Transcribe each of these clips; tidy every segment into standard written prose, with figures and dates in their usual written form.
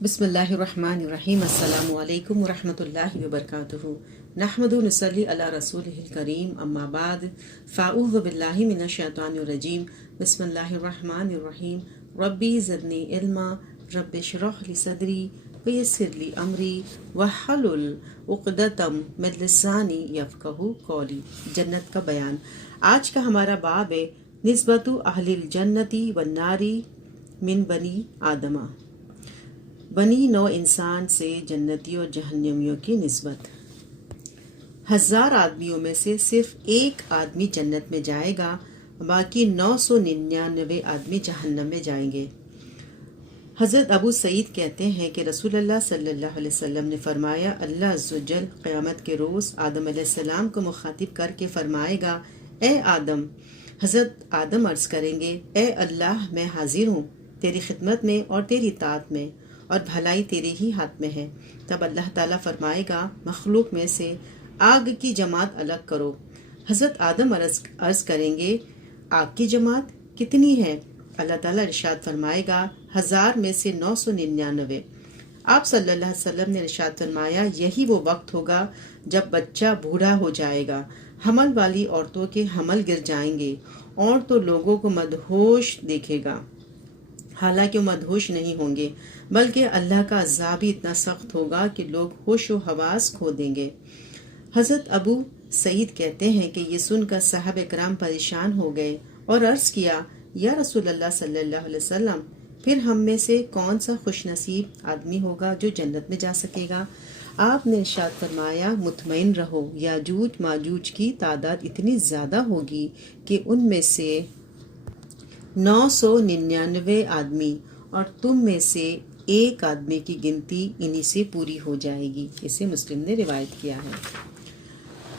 بسم اللہ الرحمن الرحیم۔ السلام علیکم ورحمۃ اللہ وبرکاتہ۔ نحمد و نصلی علی رسول الکریم، اما بعد فاعوذ باللہ من الشیطان الرجیم۔ بسم اللہ الرحمن الرحیم۔ ربی زدنی علما، رب اشرح لی صدری ویسر لی امری واحلل عقدۃ من لسانی یفقہوا قولی۔ جنت کا بیان۔ آج کا ہمارا باب ہے نسبت اہل الجنتی والنار من بنی آدمہ، بنی نو انسان سے جنتیوں اور جہنمیوں کی نسبت۔ 1000 آدمیوں میں سے صرف ایک آدمی جنت میں جائے گا، باقی 999 آدمی جہنم میں جائیں گے۔ حضرت ابو سعید کہتے ہیں کہ رسول اللہ صلی اللہ علیہ وسلم نے فرمایا، اللہ عز و جل قیامت کے روز آدم علیہ السلام کو مخاطب کر کے فرمائے گا، اے آدم۔ حضرت آدم عرض کریں گے، اے اللہ، میں حاضر ہوں تیری خدمت میں اور تیری اطاعت میں، اور بھلائی تیرے ہی ہاتھ میں ہے۔ تب اللہ تعالیٰ فرمائے گا، مخلوق میں سے آگ کی جماعت الگ کرو۔ حضرت آدم عرض کریں گے، آگ کی جماعت کتنی ہے؟ اللہ تعالیٰ ارشاد فرمائے گا، 1000 میں سے 999۔ آپ صلی اللہ علیہ وسلم نے ارشاد فرمایا، یہی وہ وقت ہوگا جب بچہ بوڑھا ہو جائے گا، حمل والی عورتوں کے حمل گر جائیں گے، اور تو لوگوں کو مدہوش دیکھے گا، حالانکہ وہ مدہوش نہیں ہوں گے، بلکہ اللہ کا عذاب ہی اتنا سخت ہوگا کہ لوگ ہوش و حواس کھو دیں گے۔ حضرت ابو سعید کہتے ہیں کہ یہ سن کر صحابہ کرام پریشان ہو گئے اور عرض کیا، یا رسول اللہ صلی اللہ علیہ وسلم، پھر ہم میں سے کون سا خوش نصیب آدمی ہوگا جو جنت میں جا سکے گا؟ آپ نے ارشاد فرمایا، مطمئن رہو، یاجوج ماجوج کی تعداد اتنی زیادہ ہوگی کہ ان میں سے 999 آدمی اور تم میں سے ایک آدمی کی گنتی انہی سے پوری ہو جائے گی۔ اسے مسلم نے روایت کیا ہے۔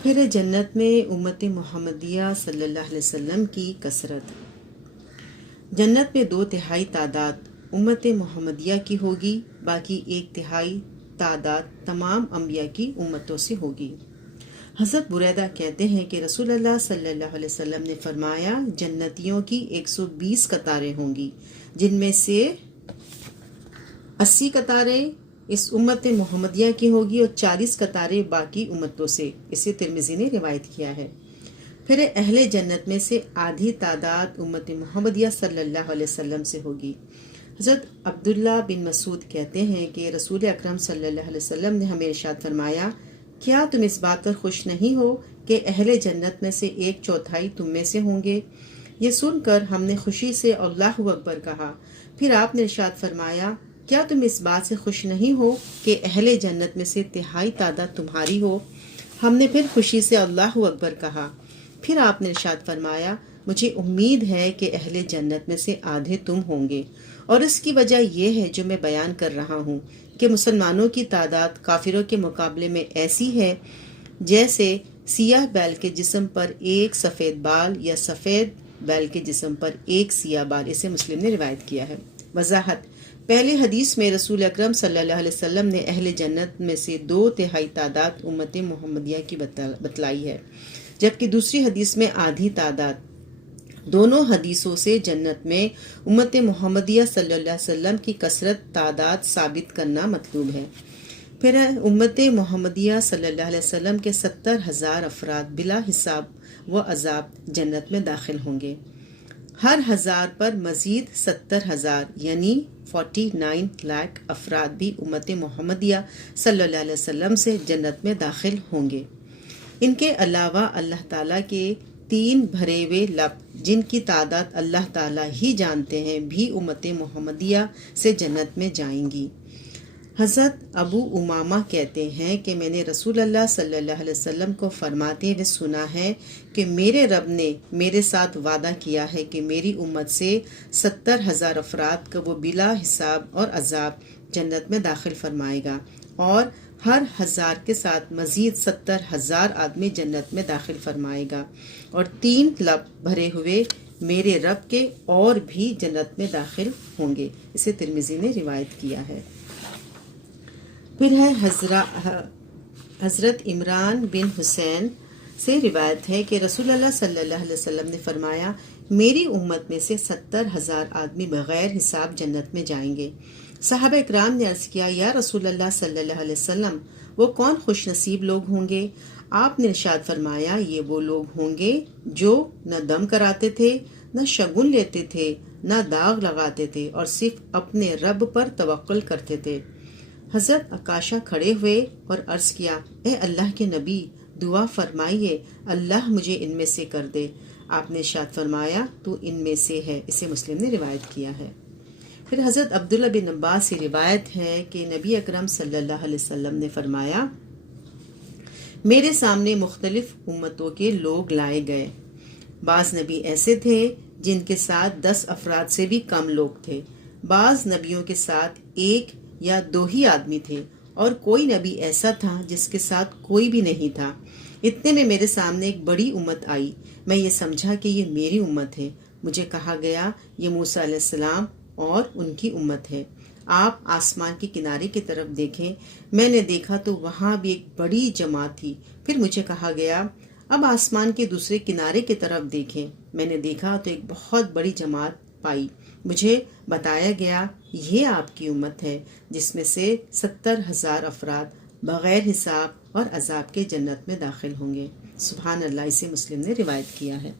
پھر جنت میں امت محمدیہ صلی اللہ علیہ وسلم کی کثرت۔ جنت میں 2/3 تعداد امت محمدیہ کی ہوگی، باقی 1/3 تعداد تمام انبیاء کی امتوں سے ہوگی۔ حضرت بریدہ کہتے ہیں کہ رسول اللہ صلی اللہ علیہ وسلم نے فرمایا، جنتیوں کی 120 قطاریں ہوں گی، جن میں سے 80 قطاریں اس امت محمدیہ کی ہوگی اور 40 قطاریں باقی امتوں سے۔ اسے ترمذی نے روایت کیا ہے۔ پھر اہل جنت میں سے آدھی تعداد امت محمدیہ صلی اللہ علیہ وسلم سے ہوگی۔ حضرت عبداللہ بن مسعود کہتے ہیں کہ رسول اکرم صلی اللہ علیہ وسلم نے ہمیں ارشاد فرمایا، کیا تم اس بات پر خوش نہیں ہو کہ اہل جنت میں سے 1/4 تم میں سے ہوں گے؟ یہ سن کر ہم نے خوشی سے اللہ اکبر کہا۔ پھر آپ نے ارشاد فرمایا، کیا تم اس بات سے خوش نہیں ہو کہ اہل جنت میں سے 1/3 تعداد تمہاری ہو؟ ہم نے پھر خوشی سے اللہ اکبر کہا۔ پھر آپ نے ارشاد فرمایا، مجھے امید ہے کہ اہل جنت میں سے آدھے تم ہوں گے، اور اس کی وجہ یہ ہے جو میں بیان کر رہا ہوں کہ مسلمانوں کی تعداد کافروں کے مقابلے میں ایسی ہے جیسے سیاہ بیل کے جسم پر ایک سفید بال یا سفید بیل کے جسم پر ایک سیاہ بال۔ اسے مسلم نے روایت کیا ہے۔ وضاحت۔ پہلے حدیث میں رسول اکرم صلی اللہ علیہ وسلم نے اہل جنت میں سے 2/3 تعداد امت محمدیہ کی بتلائی ہے، جبکہ دوسری حدیث میں آدھی تعداد۔ دونوں حدیثوں سے جنت میں امت محمدیہ صلی اللہ علیہ وسلم کی کثرت تعداد ثابت کرنا مطلوب ہے۔ پھر امت محمدیہ صلی اللہ علیہ وسلم کے 70,000 افراد بلا حساب و عذاب جنت میں داخل ہوں گے۔ ہر 1000 پر مزید 70,000 یعنی 49 لاکھ افراد بھی امت محمدیہ صلی اللہ علیہ وسلم سے جنت میں داخل ہوں گے۔ ان کے علاوہ اللہ تعالیٰ کے 3 بھرے ہوئے لب، جن کی تعداد اللہ تعالیٰ ہی جانتے ہیں، بھی امت محمدیہ سے جنت میں جائیں گی۔ حضرت ابو امامہ کہتے ہیں کہ میں نے رسول اللہ صلی اللہ علیہ وسلم کو فرماتے ہوئے سنا ہے کہ میرے رب نے میرے ساتھ وعدہ کیا ہے کہ میری امت سے 70,000 افراد کو وہ بلا حساب اور عذاب جنت میں داخل فرمائے گا، اور ہر 1000 کے ساتھ مزید 70,000 آدمی جنت میں داخل فرمائے گا، اور 3 لب بھرے ہوئے میرے رب کے اور بھی جنت میں داخل ہوں گے۔ اسے ترمذی نے روایت کیا ہے۔ پھر ہے حضرت عمران بن حسین سے روایت ہے کہ رسول اللہ صلی اللہ علیہ وسلم نے فرمایا، میری امت میں سے 70,000 آدمی بغیر حساب جنت میں جائیں گے۔ صحابہ اکرام نے عرض کیا یا رسول اللہ صلی اللہ علیہ وسلم وہ کون خوش نصیب لوگ ہوں گے؟ آپ نے ارشاد فرمایا یہ وہ لوگ ہوں گے جو نہ دم کراتے تھے، نہ شگن لیتے تھے، نہ داغ لگاتے تھے اور صرف اپنے رب پر توکل کرتے تھے۔ حضرت عکاشہ کھڑے ہوئے اور عرض کیا اے اللہ کے نبی دعا فرمائیے اللہ مجھے ان میں سے کر دے۔ آپ نے ارشاد فرمایا تو ان میں سے ہے۔ اسے مسلم نے روایت کیا ہے۔ پھر حضرت عبداللہ بن عباس سے روایت ہے کہ نبی اکرم صلی اللہ علیہ وسلم نے فرمایا میرے سامنے مختلف امتوں کے لوگ لائے گئے۔ بعض نبی ایسے تھے جن کے ساتھ 10 افراد سے بھی کم لوگ تھے، بعض نبیوں کے ساتھ 1 یا 2 ہی آدمی تھے، اور کوئی نبی ایسا تھا جس کے ساتھ کوئی بھی نہیں تھا۔ اتنے میں میرے سامنے ایک بڑی امت آئی، میں یہ سمجھا کہ یہ میری امت ہے۔ مجھے کہا گیا یہ موسیٰ علیہ السلام اور ان کی امت ہے۔ آپ آسمان کے کنارے کی طرف دیکھیں۔ میں نے دیکھا تو وہاں بھی ایک بڑی جماعت تھی۔ پھر مجھے کہا گیا اب آسمان کے دوسرے کنارے کی طرف دیکھیں۔ میں نے دیکھا تو ایک بہت بڑی جماعت پائی۔ مجھے بتایا گیا یہ آپ کی امت ہے جس میں سے 70,000 افراد بغیر حساب اور عذاب کے جنت میں داخل ہوں گے۔ سبحان اللہ، اسے مسلم نے روایت کیا ہے۔